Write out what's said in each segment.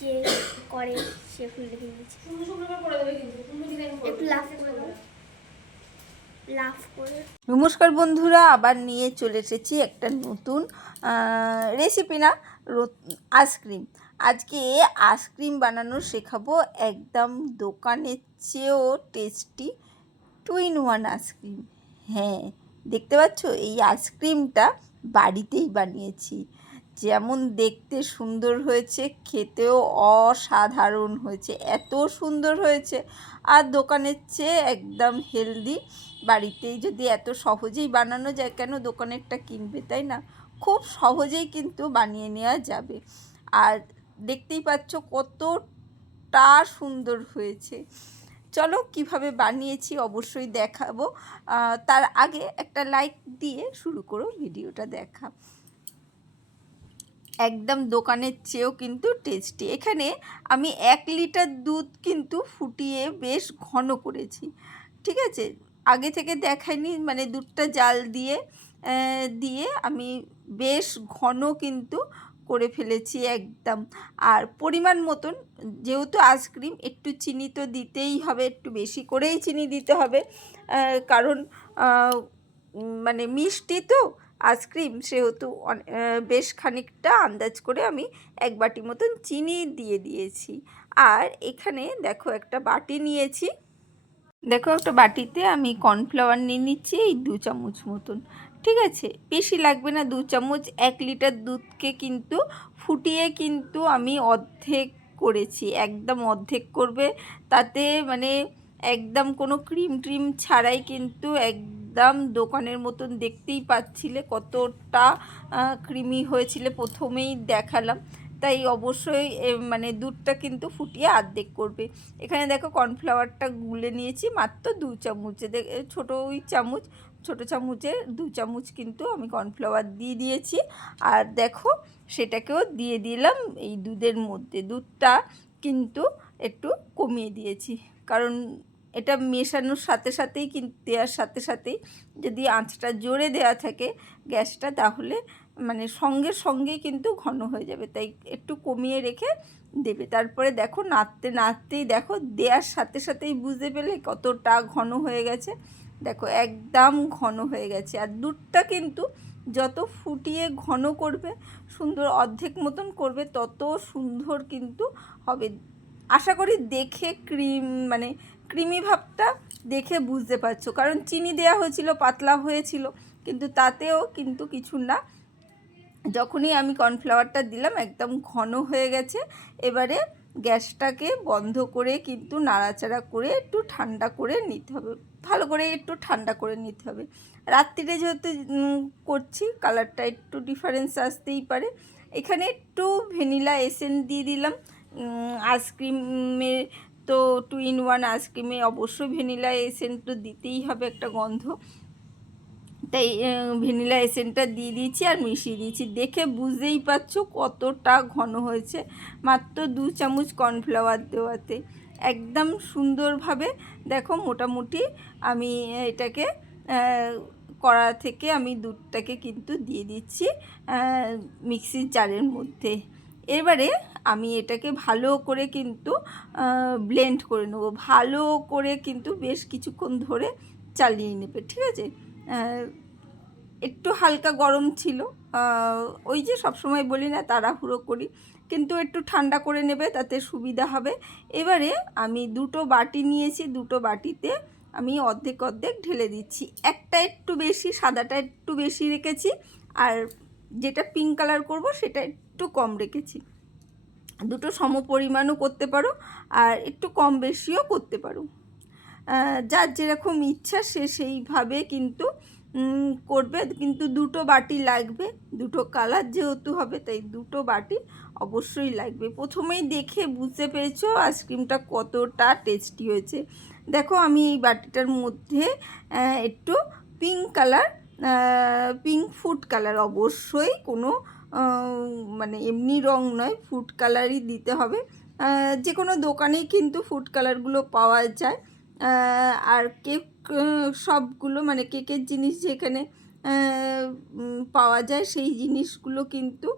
যে করে সে ফুল রেখে দিয়েছে। একটু লাফ করে দাও, লাফ করে। নমস্কার বন্ধুরা, আবার নিয়ে চলে এসেছি একটা নতুন রেসিপি না আইসক্রিম। আজকে আইসক্রিম বানানো শেখাবো, একদম দোকানের চেয়েও টেস্টি 2-in-1 আইসক্রিম। হ্যাঁ, দেখতে পাচ্ছ এই আইসক্রিমটা বাড়িতেই বানিয়েছি। যেমন দেখতে সুন্দর হয়েছে, খেতেও অসাধারণ হয়েছে, এত সুন্দর হয়েছে। আর দোকানের চেয়ে একদম হেলদি। বাড়িতেই যদি এত সহজেই বানানো যায়, কেন দোকানেরটা কিনবে, তাই না? খুব সহজেই কিন্তু বানিয়ে নেওয়া যাবে। আর দেখতেই পাচ্ছ কতটা সুন্দর হয়েছে। চলো কিভাবে বানিয়েছি অবশ্যই দেখাবো। তার আগে একটা লাইক দিয়ে শুরু করো ভিডিওটা দেখা। একদম দোকানের চেয়েও কিন্তু টেস্টি। এখানে আমি 1 লিটার দুধ কিন্তু ফুটিয়ে বেশ ঘন করেছি, ঠিক আছে? আগে থেকে দেখাইনি, মানে দুধটা জাল দিয়ে দিয়ে আমি বেশ ঘন কিন্তু করে ফেলেছি একদম। আর পরিমাণ মতন, যেহেতু আইসক্রিম একটু চিনি তো দিতেই হবে, একটু বেশি করেই চিনি দিতে হবে, কারণ মানে মিষ্টি তো আইসক্রিম, সেহেতু বেশ খানিকটা আন্দাজ করে আমি 1 বাটি মতন চিনি দিয়ে দিয়েছি। আর এখানে দেখো একটা বাটি নিয়েছি, দেখো একটা বাটিতে আমি কর্নফ্লাওয়ার নিয়ে নিচ্ছি এই 2 চামচ মতন, ঠিক আছে? বেশি লাগবে না, 2 চামচ। 1 লিটার দুধকে কিন্তু ফুটিয়ে কিন্তু আমি অর্ধেক করেছি, একদম অর্ধেক করবে, তাতে মানে একদম কোনো ক্রিম ট্রিম ছাড়াই কিন্তু একদম দোকানের মতন দেখতেই পাচ্ছিলে কতটা ক্রিমি হয়েছিল, প্রথমেই দেখালাম। তাই অবশ্যই মানে দুধটা কিন্তু ফুটিয়ে অর্ধেক করবে। এখানে দেখো কর্নফ্লাওয়ারটা গুলে নিয়েছি মাত্র 2 চামচে, ছোটো ওই চামচ, ছোটো চামচের 2 চামচ কিন্তু আমি কর্নফ্লাওয়ার দিয়ে দিয়েছি। আর দেখো সেটাকেও দিয়ে দিলাম এই দুধের মধ্যে। দুধটা কিন্তু একটু কমিয়ে দিয়েছি, কারণ এটা মেশানোর সাথে সাথেই কিন্তু দেওয়ার সাথে সাথেই যদি আঁচটা জোরে দেওয়া থাকে গ্যাসটা, তাহলে মানে সঙ্গে সঙ্গেই কিন্তু ঘন হয়ে যাবে, তাই একটু কমিয়ে রেখে দেবে। তারপরে দেখো নাড়তে নাড়তেই দেখো দেওয়ার সাথে সাথেই বুঝতে পেলে কতটা ঘন হয়ে গেছে। দেখো একদম ঘন হয়ে গেছে। আর দুধটা কিন্তু যত ফুটিয়ে ঘন করবে, সুন্দর অর্ধেক মতন করবে, তত সুন্দর কিন্তু হবে। আশা করি দেখে মানে ক্রিমি ভাবটা দেখে বুঝতে পারছো, কারণ চিনি দেওয়া হয়েছিল, পাতলা হয়েছিল, কিন্তু তাতেও কিন্তু কিছু না। যখনই আমি কর্নফ্লাওয়ারটা দিলাম একদম ঘন হয়ে গেছে। এবারে গ্যাসটাকে বন্ধ করে কিন্তু নাড়াচাড়া করে একটু ঠান্ডা করে নিতে হবে, ভালো করে একটু ঠান্ডা করে নিতে হবে। রাত্রিরে যেহেতু করছি, কালারটা একটু ডিফারেন্স আসতেই পারে। এখানে একটু ভ্যানিলা এসেন্স দিয়ে দিলাম। আইসক্রিমের তো 2-in-1 আইসক্রিমে অবশ্যই ভ্যানিলা এসেন্স তো দিতেই হবে, একটা গন্ধ। তাই ভ্যানিলা এসেন্সটা দিয়ে দিয়েছি আর মিশিয়ে দিয়েছি। দেখে বুঝতেই পারছো কতটা ঘন হয়েছে মাত্র 2 চামচ কর্নফ্লাওয়ার দেওয়াতে। একদম সুন্দরভাবে দেখো মোটামুটি আমি এটাকে কড়া থেকে আমি দুধটাকে কিন্তু দিয়ে দিচ্ছি মিক্সির জারের মধ্যে। এবারে আমি এটাকে ভালো করে কিন্তু ব্লেন্ড করে নেবো, ভালো করে কিন্তু বেশ কিছুক্ষণ ধরে চালিয়ে নেবে, ঠিক আছে? একটু হালকা গরম ছিল, ওই যে সবসময় বলি না তাড়াহুড়ো করি, কিন্তু একটু ঠান্ডা করে নেবে, তাতে সুবিধা হবে। এবারে আমি 2টো বাটি নিয়েছি, 2টো বাটিতে আমি অর্ধেক অর্ধেক ঢেলে দিচ্ছি। একটা একটু বেশি, সাদাটা একটু বেশি রেখেছি, আর যেটা পিঙ্ক কালার করব সেটা একটু কম রেখেছি। দুটো সম পরিমাণও করতে পারো, আর একটু কম বেশিও করতে পারো, যার যেরকম ইচ্ছা সে সেইভাবে কিন্তু করবে। কিন্তু 2টো বাটি লাগবে, 2টো কালার যেহেতু হবে, তাই 2টো বাটি অবশ্যই লাগবে। প্রথমেই দেখে বুঝতে পেরেছো আইসক্রিমটা কতটা টেস্টি হয়েছে। দেখো আমি এই বাটিটার মধ্যে একটু pink colour, pink food colour, অবশ্যই কোনো মানে এমনি রং নয়, ফুড কালারই দিতে হবে। যে কোনো দোকানেই কিন্তু ফুড কালারগুলো পাওয়া যায়। আর কেক সবগুলো মানে কেকের জিনিস যেখানে পাওয়া যায় সেই জিনিসগুলো কিন্তু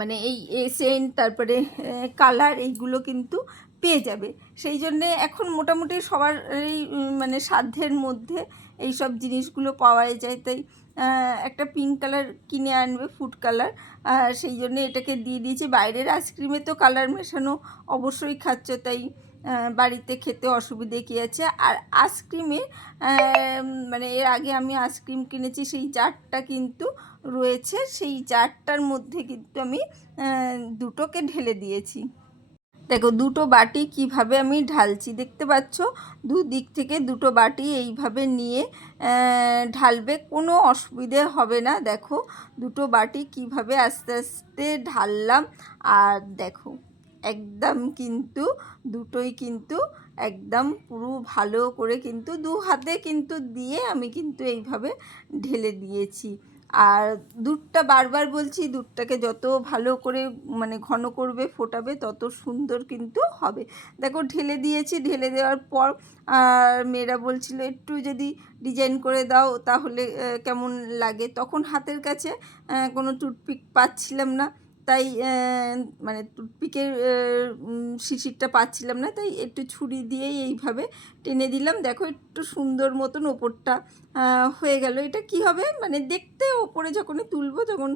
মানে এই সেন্ট তারপরে কালার এইগুলো কিন্তু পেয়ে যাবে। সেই জন্যে এখন মোটামুটি সবার এই মানে সাধ্যের মধ্যে এই সব জিনিসগুলো পাওয়া যায়। তাই একটা পিঙ্ক কালার কিনে আনবে, ফুড কালার, সেই জন্যে এটাকে দিয়ে দিয়েছি। বাইরের আইসক্রিমে তো কালার মেশানো অবশ্যই খাচ্ছ, তাই বাড়িতে খেতে অসুবিধে কী আছে। আর আইসক্রিমে মানে এর আগে আমি আইসক্রিম কিনেছি, সেই জারটা কিন্তু রয়েছে, সেই জারটার মধ্যে কিন্তু আমি দুটোকে ঢেলে দিয়েছি। দেখো দুটো বাটি কিভাবে আমি ঢালছি দেখতে পাচ্ছ, দুদিক থেকে দুটো বাটি এইভাবে নিয়ে ঢালবে, কোনো অসুবিধে হবে না। দেখো দুটো বাটি কিভাবে আস্তে আস্তে ঢাললাম, আর দেখো একদম কিন্তু দুটোই কিন্তু একদম পুরো ভালো করে কিন্তু দু হাতে কিন্তু দিয়ে আমি কিন্তু এইভাবে ঢেলে দিয়েছি। আর দুধটা বারবার বলছি, দুধটাকে যত ভালো করে মানে ঘন করবে ফোটাবে তত সুন্দর কিন্তু হবে। দেখো ঢেলে দিয়েছি, ঢেলে দেওয়ার পর আর মেয়েরা বলছিল একটু যদি ডিজাইন করে দাও তাহলে কেমন লাগে। তখন হাতের কাছে কোনো টুথপিক পাচ্ছিলাম না, তাই মানে টুথপিকের শিশিরটা পাচ্ছিলাম না, তাই একটু ছুরি দিয়েই এইভাবে টেনে দিলাম। দেখো একটু সুন্দর মতন ওপরটা হয়ে গেল। এটা কি হবে মানে দেখতে ওপরে যখনই তুলবো তখন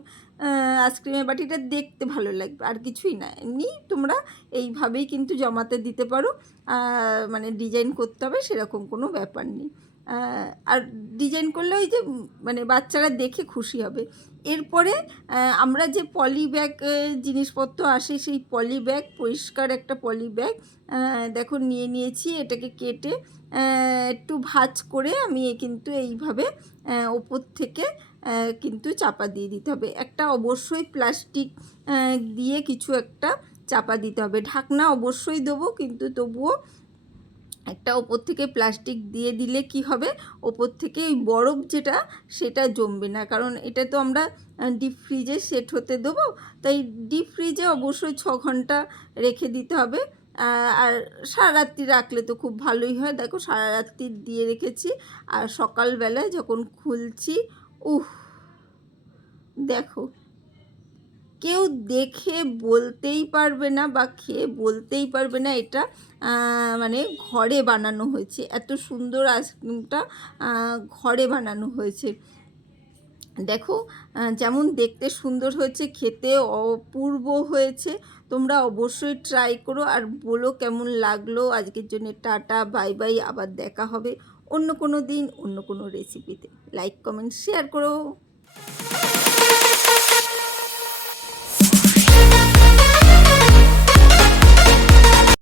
আইসক্রিমের বাটিটা দেখতে ভালো লাগবে, আর কিছুই না। এমনি তোমরা এইভাবেই কিন্তু জমাতে দিতে পারো, মানে ডিজাইন করতে হবে সেরকম কোনো ব্যাপার নেই। আর ডিজাইন করলে ওই যে মানে বাচ্চারা দেখে খুশি হবে। এরপরে আমরা যে পলি ব্যাগ জিনিসপত্র আসে, সেই পলি ব্যাগ, পরিষ্কার একটা পলি ব্যাগ দেখো নিয়ে নিয়েছি। এটাকে কেটে একটু ভাঁজ করে আমি কিন্তু এইভাবে ওপর থেকে কিন্তু চাপা দিয়ে দিতে হবে। একটা অবশ্যই প্লাস্টিক দিয়ে কিছু একটা চাপা দিতে হবে। ঢাকনা অবশ্যই দেবো, কিন্তু তবুও একটা ওপর থেকে প্লাস্টিক দিয়ে দিলে কি হবে, ওপর থেকে এই বরফ যেটা সেটা জমবে না, কারণ এটা তো আমরা ডিপ ফ্রিজে সেট হতে দেবো। তাই ডিপ ফ্রিজে অবশ্যই 6 ঘন্টা রেখে দিতে হবে। আর সারা রাত্রি রাখলে তো খুব ভালোই হয়। দেখো সারা রাত্রি দিয়ে রেখেছি, আর সকালবেলায় যখন খুলছি, দেখো কেউ দেখে বলতেই পারবে না বা খেয়ে বলতেই পারবে না এটা মানে ঘরে বানানো হয়েছে। এত সুন্দর আইসক্রিমটা ঘরে বানানো হয়েছে। দেখো যেমন দেখতে সুন্দর হয়েছে, খেতে অপূর্ব হয়েছে। তোমরা অবশ্যই ট্রাই করো আর বলো কেমন লাগলো। আজকের জন্য টাটা, বাই বাই। আবার দেখা হবে অন্য কোনো দিন অন্য কোনো রেসিপিতে। লাইক, কমেন্ট, শেয়ার করো।